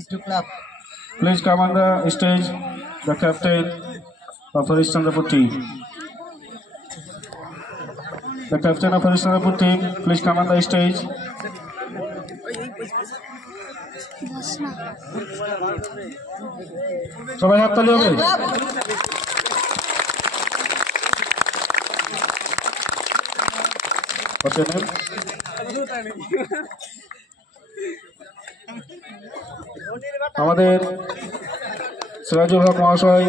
Please come on the stage, the captain of Harishchandrapur team. The captain of Harishchandrapur team, please come on the stage. সবাই হাততালি হবে। আমাদের সিরাজুল হক মহাশয়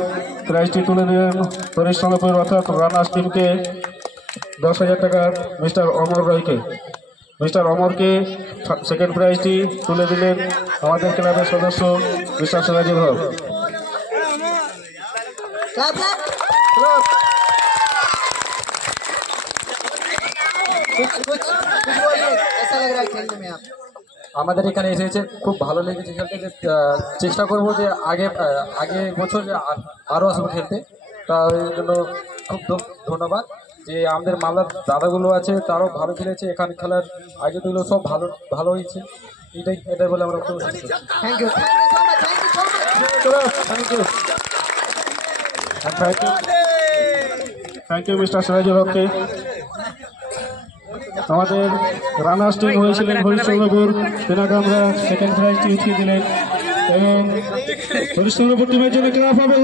প্রাইজটি তুলে দিলেন হরিশ্চন্দ্রপুর অর্থাৎ রানার্স টিমকে 10,000 টাকা মিস্টার অমর রায়কে। মিস্টার অমরকে সেকেন্ড প্রাইজটি তুলে দিলেন আমাদের ক্লাবের সদস্য মিস্টার সিরাজুল হক। আমাদের এখানে এসেছে খুব ভালো লেগেছে খেলতে, চেষ্টা করবো যে আগে বছর আরও আসবো খেলতে। তার জন্য খুব ধন্যবাদ যে আমাদের মালদার দাদাগুলো আছে তারাও ভালো খেলেছে, এখানে খেলার আয়োজনগুলো সব ভালো হয়েছে, এটাই বলে আমরা খুব থ্যাংক ইউ মিস্টার সিরাজুল হককে। আমাদের রানার্স টিম হয়েছিলেন হরিশ্চন্দ্রপুর, তেনাকে আমরা সেকেন্ড প্রাইজটি উঠিয়ে দিলেন এবং হরিশ্চন্দ্রপুর টিমের জন্য ক্লাব হবে।